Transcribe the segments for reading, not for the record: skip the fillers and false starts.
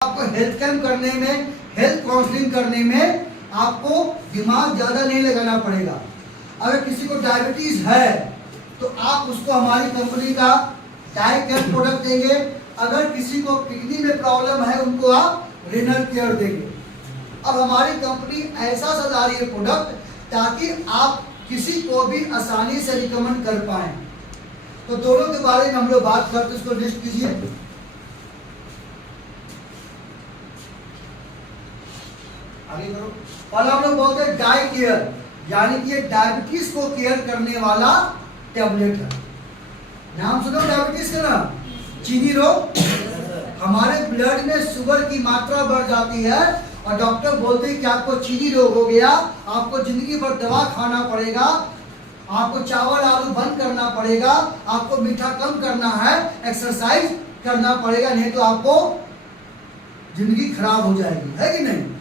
आपको health camp करने में, हेल्थ काउंसलिंग करने में आपको दिमाग ज़्यादा नहीं लगाना पड़ेगा। अगर किसी को डायबिटीज़ है तो आप उसको हमारी कंपनी का डाइकेयर प्रोडक्ट देंगे। अगर किसी को किडनी में प्रॉब्लम है उनको आप रेनल केयर देंगे। अब हमारी कंपनी ऐसा सजा रही है प्रोडक्ट ताकि आप किसी को भी आसानी से रिकमेंड कर पाएं। तो दोनों के बारे में हम लोग बात करते हैं, उसको लिस्ट कीजिए। आगे करो। और हम लोग बोलते हैं डाई केयर, यानी कि ये डायबिटीज को केयर करने वाला टेबलेट है। नाम सुनो डायबिटीज का ना, चीनी रोग। हमारे ब्लड में शुगर की मात्रा बढ़ जाती है और डॉक्टर बोलते हैं कि आपको चीनी रोग हो गया, आपको जिंदगी भर दवा खाना पड़ेगा, आपको चावल आलू बंद करना पड़ेगा, आपको मीठा कम करना है, एक्सरसाइज करना पड़ेगा, नहीं तो आपको जिंदगी खराब हो जाएगी, है कि नहीं।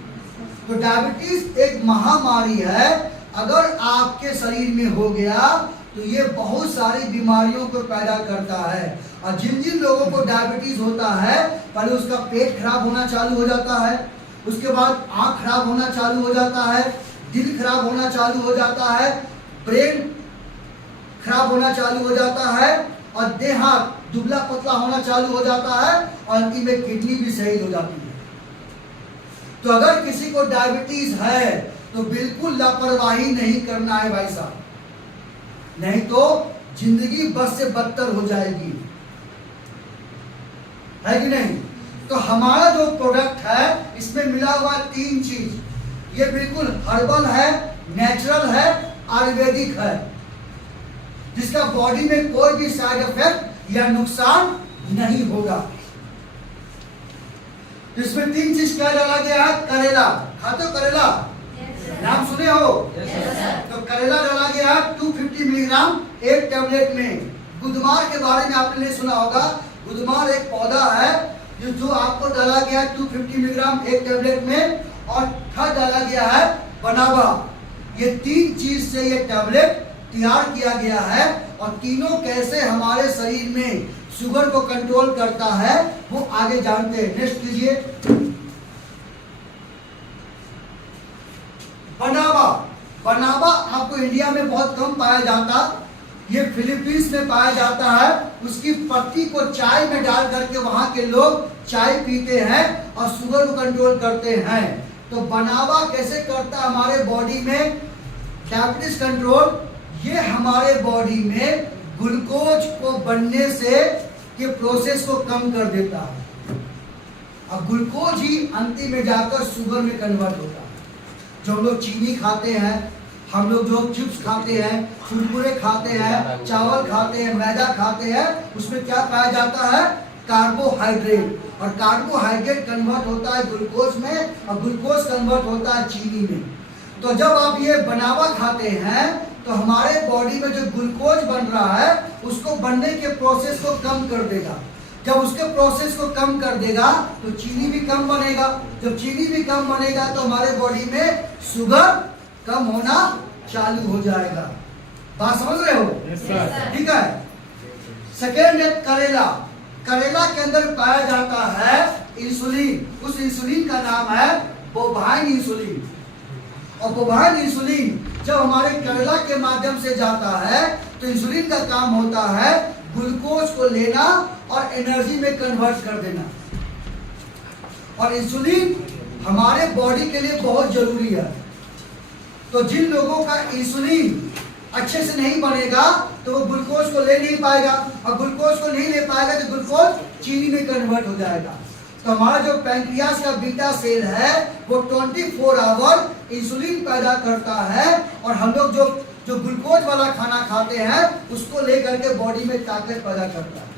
तो डायबिटीज एक महामारी है। अगर आपके शरीर में हो गया तो ये बहुत सारी बीमारियों को पैदा करता है। और जिन जिन लोगों को डायबिटीज होता है, पहले उसका पेट खराब होना चालू हो जाता है, उसके बाद आँख खराब होना चालू हो जाता है, दिल खराब होना चालू हो जाता है, ब्रेन खराब होना चालू हो जाता है और देह हाथ दुबला पतला होना चालू हो जाता है और अंतिम में किडनी भी सही हो जाती है। तो अगर किसी को डायबिटीज है तो बिल्कुल लापरवाही नहीं करना है भाई साहब, नहीं तो जिंदगी बस से बदतर हो जाएगी, है कि नहीं। तो हमारा जो प्रोडक्ट है इसमें मिला हुआ 3 चीज। ये बिल्कुल हर्बल है, नेचुरल है, आयुर्वेदिक है, जिसका बॉडी में कोई भी साइड इफेक्ट या नुकसान नहीं होगा। इसमें 3 चीज क्या डाला गया है। करेला, खाते हो करेला? नाम सुने हो? तो करेला डाला गया है 250 मिलीग्राम एक टेबलेट में। गुदमार के बारे में आपने नहीं सुना होगा। गुदमार एक पौधा है जो आपको डाला गया है 250 मिलीग्राम एक टेबलेट में, और थर्ड डाला गया है बनाबा। ये 3 चीज से ये टेबलेट तैयार किया गया है। और तीनों कैसे हमारे शरीर में शुगर को कंट्रोल करता है वो आगे जानते हैं। नेक्स्ट कीजिए। बनाबा, बनाबा आपको इंडिया में बहुत कम पाया जाता, ये फिलीपींस में पाया जाता है। उसकी पत्ती को चाय में डाल करके वहां के लोग चाय पीते हैं और शुगर को कंट्रोल करते हैं। तो बनाबा कैसे करता है हमारे बॉडी में डायबिटीज कंट्रोल। ये हमारे बॉडी में ग्लूकोज को बनने से के प्रोसेस को कम कर देता है। अब ग्लूकोज ही अंतिम में जाकर शुगर में कन्वर्ट होता है। जो हम लोग चीनी खाते हैं, हम लोग जो चिप्स खाते हैं, कुरकुरे खाते हैं, चावल खाते हैं, मैदा खाते हैं, उसमें क्या पाया जाता है। कार्बोहाइड्रेट। और कार्बोहाइड्रेट कन्वर्ट होता है ग्लूकोज में और ग्लूकोज कन्वर्ट होता है चीनी में। तो जब आप ये बनावा खाते हैं तो हमारे बॉडी में जो ग्लूकोज बन रहा है उसको बनने के प्रोसेस को कम कर देगा। जब उसके प्रोसेस को कम कर देगा तो चीनी भी कम बनेगा। जब चीनी भी कम बनेगा तो हमारे बॉडी में शुगर कम होना चालू हो जाएगा। बात समझ रहे हो? ठीक है। सेकेंड है करेला। करेला के अंदर पाया जाता है इंसुलिन। उस इंसुलिन का नाम है बोवाइन इंसुलिन। और बोवाइन इंसुलिन जब हमारे करेला के माध्यम से जाता है तो इंसुलिन का काम होता है ग्लूकोज को लेना और एनर्जी में कन्वर्ट कर देना। और इंसुलिन हमारे बॉडी के लिए बहुत जरूरी है। तो जिन लोगों का इंसुलिन अच्छे से नहीं बनेगा तो वो ग्लूकोज को ले नहीं पाएगा, और ग्लूकोज को नहीं ले पाएगा तो ग्लूकोज चीनी में कन्वर्ट हो जाएगा। तो हमारा जो पैंक्रियास का बीटा सेल है वो 24 आवर इंसुलिन पैदा करता है। और हम लोग जो ग्लूकोज वाला खाना खाते हैं उसको लेकर के बॉडी में ताकत पैदा करता है।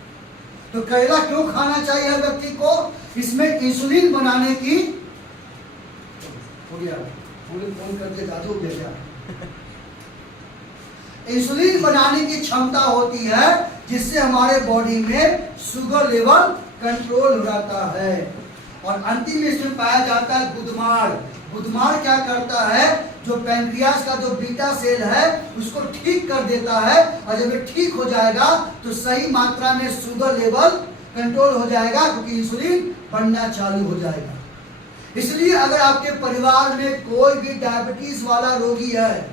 तो करेला क्यों खाना चाहिए हर व्यक्ति को। इसमें इंसुलिन बनाने की हो गया, फोन करके दादू हो गया। इंसुलिन बनाने की क्षमता होती है जिससे हमारे बॉडी में शुगर लेवल कंट्रोल हो जाता है। और अंतिम में इसमें पाया जाता है गुदमार। गुदमार क्या करता है, जो पैंक्रियास का जो बीटा सेल है उसको ठीक कर देता है। और जब ये ठीक हो जाएगा तो सही मात्रा में शुगर लेवल कंट्रोल हो जाएगा, क्योंकि इंसुलिन बनना चालू हो जाएगा। इसलिए अगर आपके परिवार में कोई भी डायबिटीज वाला रोगी है,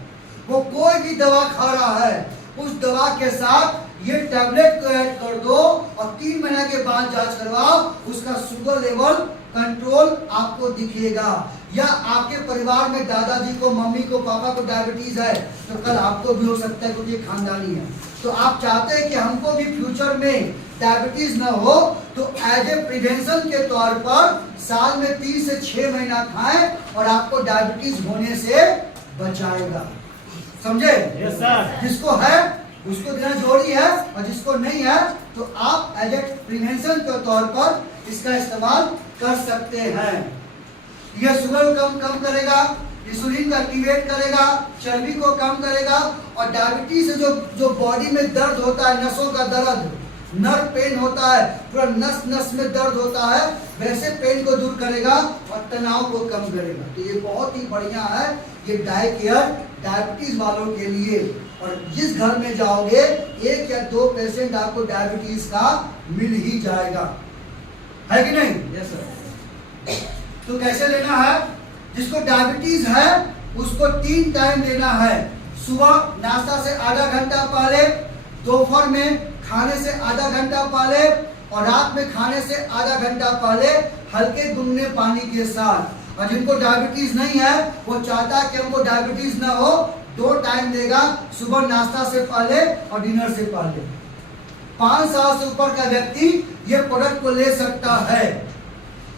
वो कोई भी दवा खा रहा है, उस दवा के साथ ये टैबलेट को ऐड कर दो और 3 महीने के बाद जांच करवाओ, उसका शुगर लेवल कंट्रोल आपको दिखेगा। या आपके परिवार में दादाजी को, मम्मी को, पापा को डायबिटीज है, तो कल आपको भी हो सकता है, क्योंकि ये खानदानी है। तो आप चाहते हैं कि हमको भी फ्यूचर में डायबिटीज ना हो, तो एज ए प्रिवेंशन के तौर पर साल में 3 से 6 महीना खाएं और आपको डायबिटीज होने से बचाएगा। समझे? Yes sir. जिसको है उसको देना जरूरी है, और जिसको नहीं है तो आप एज ए प्रिवेंशन के तौर पर इसका इस्तेमाल कर सकते हैं। यह शुगर कम करेगा, इंसुलिन का एक्टिवेट करेगा, चर्बी को कम करेगा, और डायबिटीज से जो बॉडी में दर्द होता है, नसों का दर्द, नर्व पेन होता है, पूरा नस नस में दर्द होता है, वैसे पेन को दूर करेगा और तनाव को कम करेगा। तो ये बहुत ही बढ़िया है ये डायकेयर डायबिटीज वालों के लिए। और जिस घर में जाओगे 1 या 2 पेशेंट आपको डायबिटीज का मिल ही जाएगा, है कि नहीं? Yes sir. तो कैसे लेना है? जिसको डायबिटीज है उसको 3 टाइम लेना है। सुबह नाश्ता से आधा घंटा पहले, दोपहर में खाने से आधा घंटा पहले, और रात में खाने से आधा घंटा पहले, हल्के गुनगुने पानी के साथ। और जिनको डायबिटीज नहीं है वो चाहता है कि हमको डायबिटीज ना हो, 2 टाइम देगा, सुबह नाश्ता से पहले और डिनर से पहले। 5 साल से ऊपर का व्यक्ति ये प्रोडक्ट को ले सकता है।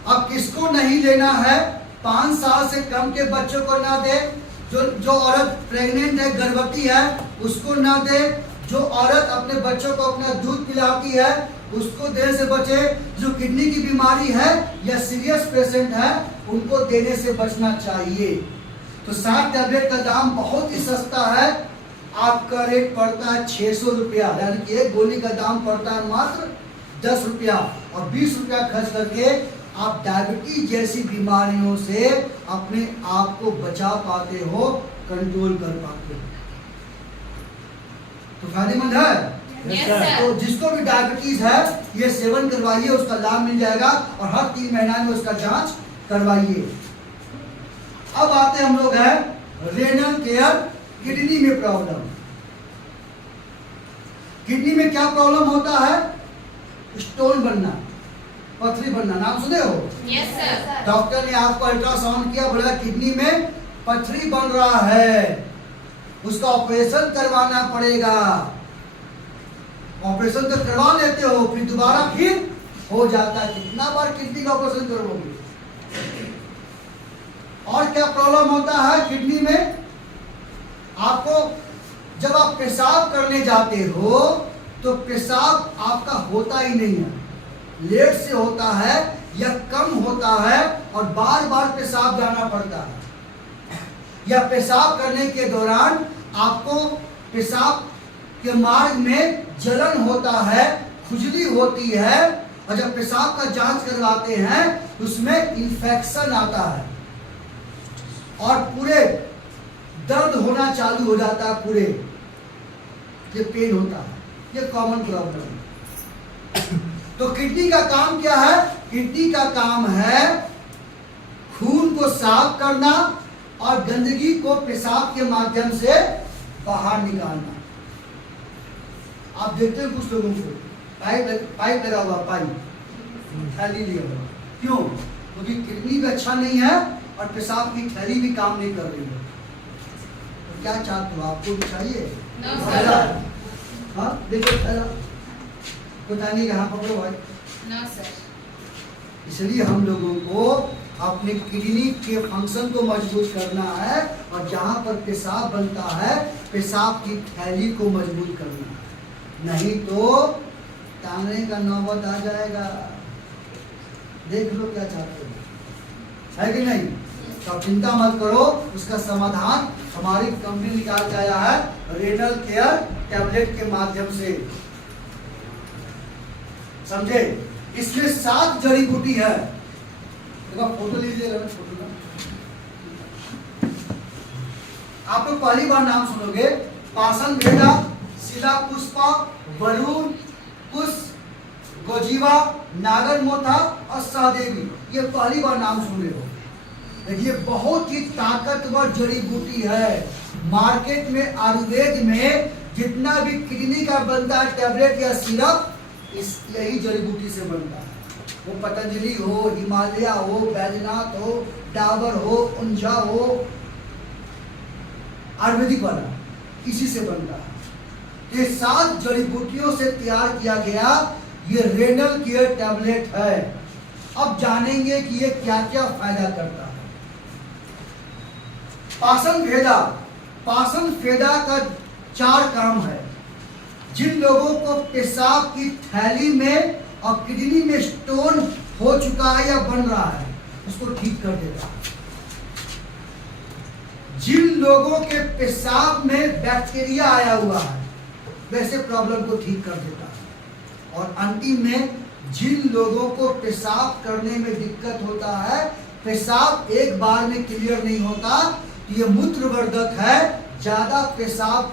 अब किसको नहीं लेना है? 5 साल से कम के बच्चों को ना दे, जो औरत प्रेग्नेंट है, गर्भवती है, उसको ना दे, जो औरत अपने बच्चों को अपना दूध पिलाती है उसको देने से बचे, जो किडनी की बीमारी है या सीरियस पेशेंट है उनको देने से बचना चाहिए। तो 60 टैबलेट का दाम बहुत ही सस्ता है, आपका रेट पड़ता है 600 रुपया, यानी कि एक गोली का दाम पड़ता है मात्र 10 रुपया, और 20 रुपया खर्च करके आप डायबिटीज जैसी बीमारियों से अपने आप को बचा पाते हो, कंट्रोल कर पाते हो। तो फायदेमंद है। Yes sir. तो जिसको भी डायबिटीज है ये सेवन करवाइए, उसका लाभ मिल जाएगा, और हर 3 महीना में उसका जांच करवाइए। अब आते हम लोग हैं रेनल केयर, किडनी में प्रॉब्लम। किडनी में क्या प्रॉब्लम होता है? स्टोन बनना, पथरी बनना, नाम सुने हो? Yes sir. डॉक्टर ने आपको अल्ट्रासाउंड किया, बोला किडनी में पथरी बन रहा है, उसका ऑपरेशन करवाना पड़ेगा। ऑपरेशन तो करवा लेते हो, फिर दोबारा फिर हो जाता है। कितना बार किडनी का ऑपरेशन करोगे? और क्या प्रॉब्लम होता है किडनी में? आपको जब आप पेशाब करने जाते हो तो पेशाब आपका होता ही नहीं है, लेट से होता है या कम होता है, और बार बार पेशाब जाना पड़ता है। या पेशाब करने के दौरान आपको पेशाब के मार्ग में जलन होता है, खुजली होती है, और जब पेशाब का जांच करवाते हैं उसमें इन्फेक्शन आता है और पूरे दर्द होना चालू हो जाता है, पूरे ये पेन होता है। ये कॉमन प्रॉब्लम है। तो किडनी का काम क्या है? किडनी का काम है खून को साफ करना और गंदगी को पेशाब के माध्यम से बाहर निकालना। आप देखते हैं कुछ लोगों को पाइप लगा हुआ, पाइप थैली लिया हुआ, क्यों? क्योंकि किडनी भी अच्छा नहीं है और पेशाब की थैली भी काम नहीं कर रही है। तो क्या चाहते हो? आपको भी चाहिए थैला? हाँ देखो थैला, बताने कहाँ पकड़ो भाई। No sir. इसलिए हम लोगों को अपने किडनी के फंक्शन को मजबूत करना है, और जहाँ पर पेशाब बनता है पेशाब की थैली को मजबूत करना है, नहीं तो टांगने का नौबत आ जाएगा। देख लो क्या चाहते हो, है कि नहीं? तो चिंता मत करो, उसका समाधान हमारी कंपनी निकाल के आया है रेनल केयर टैबलेट के माध्यम से। समझे? इसमें 7 जड़ी बूटी है। देखो फोटो लीजिए, फोटो ना। आप लोग पहली बार नाम सुनोगे, पासन भेड़ा, शिला पुष्पा, वरुण, कुश, गोजीवा, नागर मोथा और सहदेवी, ये पहली बार नाम सुन रहे हो। देखिए बहुत ही ताकतवर जड़ी बूटी है। मार्केट में आयुर्वेद में जितना भी किडनी का बनता है टैबलेट या सिरप, इस यही जड़ी बूटी से बनता है। वो पतंजलि हो, हिमालय हो, बैजनाथ हो, डाबर हो, उंझा हो, आयुर्वेदिक वाला इसी से बनता है। ये 7 जड़ी बूटियों से तैयार किया गया ये रेनल केयर टैबलेट है। अब जानेंगे कि ये क्या क्या फायदा करता है। पाचन फेदा का 4 काम है। जिन लोगों को पेशाब की थैली में और किडनी में स्टोन हो चुका है या बन रहा है, उसको ठीक कर देता है। जिन लोगों के पेशाब में बैक्टीरिया आया हुआ है, वैसे प्रॉब्लम को ठीक कर देता है। और अंतिम में जिन लोगों को पेशाब करने में दिक्कत होता है, पेशाब एक बार में क्लियर नहीं होता, तो ये मूत्रवर्धक है, ज्यादा पेशाब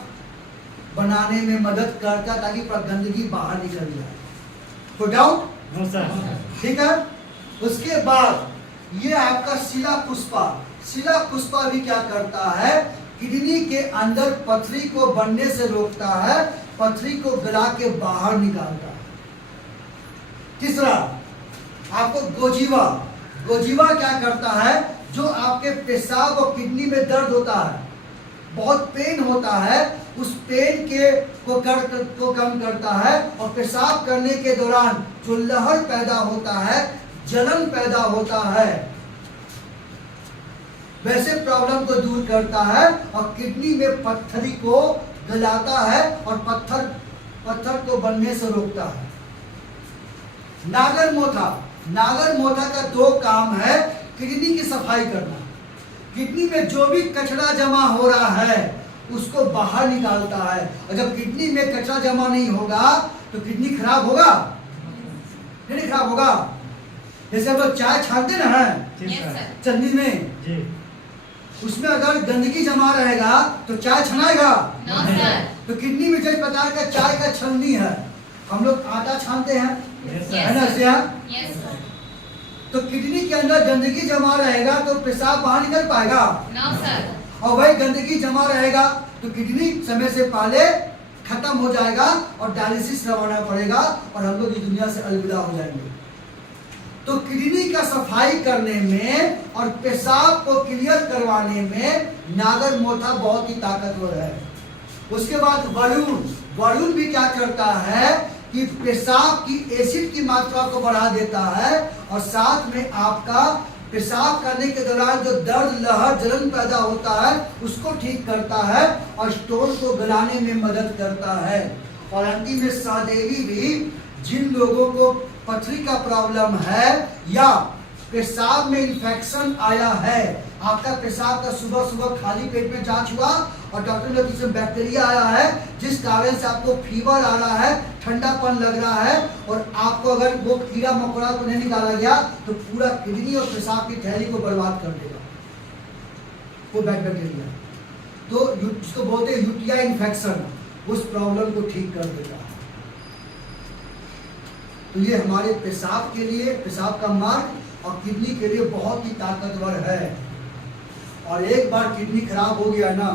बनाने में मदद करता है ताकि गंदगी बाहर निकल जाए। तो डाउट? No sir. ठीक है। उसके बाद ये आपका शिला पुष्पा भी क्या करता है, किडनी के अंदर पथरी को बनने से रोकता है, पथरी को गला के बाहर निकालता है। तीसरा आपको गोजीवा क्या करता है, जो आपके पेशाब और किडनी में दर्द होता है, बहुत पेन होता है, उस पेन को कम करता है। और पेशाब करने के दौरान जो लहर पैदा होता है, जलन पैदा होता है, वैसे प्रॉब्लम को दूर करता है और किडनी में पत्थरी को गलाता है और पत्थर को बनने से रोकता है। नागर मोथा का 2 काम है, किडनी की सफाई करना। किडनी में जो भी कचरा जमा हो रहा है उसको बाहर निकालता है। और जब किडनी में कचरा जमा नहीं होगा तो किडनी खराब होगा नहीं खराब होगा। जैसे हम लोग चाय छानते ना है चन्नी में जी, उसमें अगर गंदगी जमा रहेगा तो चाय छनाएगा नो सर। तो किडनी में जिस प्रकार का चाय का छलनी है, हम लोग आटा छानते हैं, यस है ना सर। सिया? Yes sir. तो किडनी के अंदर गंदगी जमा रहेगा तो पेशाब बाहर निकल पाएगा, नो सर। और वही गंदगी जमा रहेगा तो किडनी समय से पहले खत्म हो जाएगा और डायलिसिस करवाना पड़ेगा और हम लोग इस दुनिया से अलविदा हो जाएंगे। तो किडनी का सफाई करने में और पेशाब को क्लियर करवाने में नागर मोथा बहुत ही ताकतवर है। उसके बाद वरुण भी क्या करता है कि पेशाब की एसिड की मात्रा को बढ़ा देता है और साथ में आपका पेशाब करने के दौरान जो दर्द, लहर, जलन पैदा होता है उसको ठीक करता है और स्टोन को गलाने में मदद करता है। और अंतिम में सहदेवी भी जिन लोगों को पथरी का प्रॉब्लम है या पेशाब में इन्फेक्शन आया है, आपका पेशाब का सुबह सुबह खाली पेट में जांच हुआ और डॉक्टर ने इसमें बैक्टीरिया आया है जिस कारण से आपको फीवर आ रहा है, ठंडापन लग रहा है और आपको अगर वो कीड़ा मकोड़ा को नहीं निकाला गया तो पूरा किडनी और पेशाब की थैली को बर्बाद कर देगा वो बैक्टीरिया। तो उसको बोलते हैं यूटीआई इन्फेक्शन, उस प्रॉब्लम को ठीक कर देता है। तो ये हमारे पेशाब के लिए, पेशाब का मार्ग और किडनी के लिए बहुत ही ताकतवर है। और एक बार किडनी खराब हो गया ना,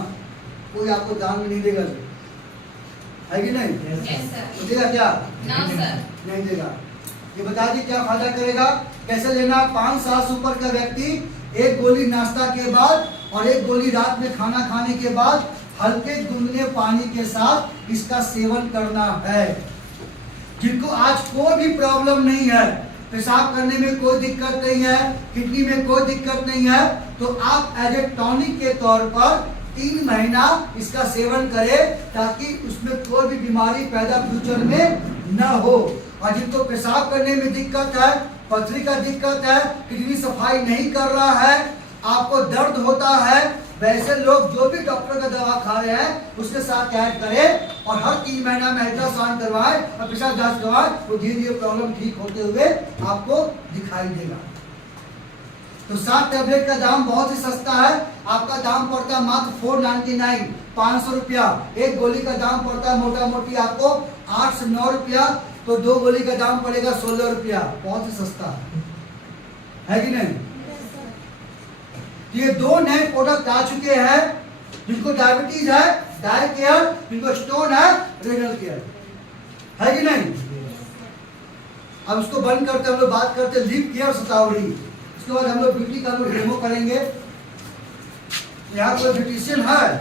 कोई आपको दान में नहीं देगा, है कि नहीं? Yes sir. तो देगा क्या? No sir. नहीं देगा। ये बता दी क्या फायदा करेगा, कैसे लेना। 5 साल से ऊपर का व्यक्ति 1 गोली नाश्ता के बाद और 1 गोली रात में खाना खाने के बाद हल्के गुनगुने पानी के साथ इसका सेवन करना है। जिनको आज कोई भी प्रॉब्लम नहीं है, पेशाब करने में कोई दिक्कत नहीं है, किडनी में कोई दिक्कत नहीं है, तो आप एज ए टॉनिक के तौर पर 3 महीना इसका सेवन करें ताकि उसमें कोई भी बीमारी पैदा फ्यूचर में न हो। और जिनको पेशाब करने में दिक्कत है, पथरी का दिक्कत है, किडनी सफाई नहीं कर रहा है, आपको दर्द होता है, वैसे लोग जो भी डॉक्टर का दवा खा रहे हैं उसके साथ ऐड करें और हर 3 महीना में अल्ट्रासाउंड करवाएं और पेशाब जांच करवाएं, तो धीरे धीरे प्रॉब्लम ठीक होते हुए आपको दिखाई देगा। तो 7 टैबलेट का दाम बहुत ही सस्ता है। आपका दाम पड़ता है मात्र 499, 500 रुपया। 1 गोली का दाम पड़ता है मोटा मोटी आपको 8 से 9 रुपया। तो 2 गोली का दाम पड़ेगा 16 रुपया, बहुत ही सस्ता है कि नहीं। ये 2 नए प्रोडक्ट आ चुके हैं, जिनको डायबिटीज है डाई केयर, जिनको स्टोन है रेनल केयर, है कि नहीं। अब उसको बंद करते हम लोग बात करते लिप केयर शतावरी। उसके बाद हम लोग ब्यूटी का डेमो करेंगे। यहाँ कोई ब्यूटिशियन है?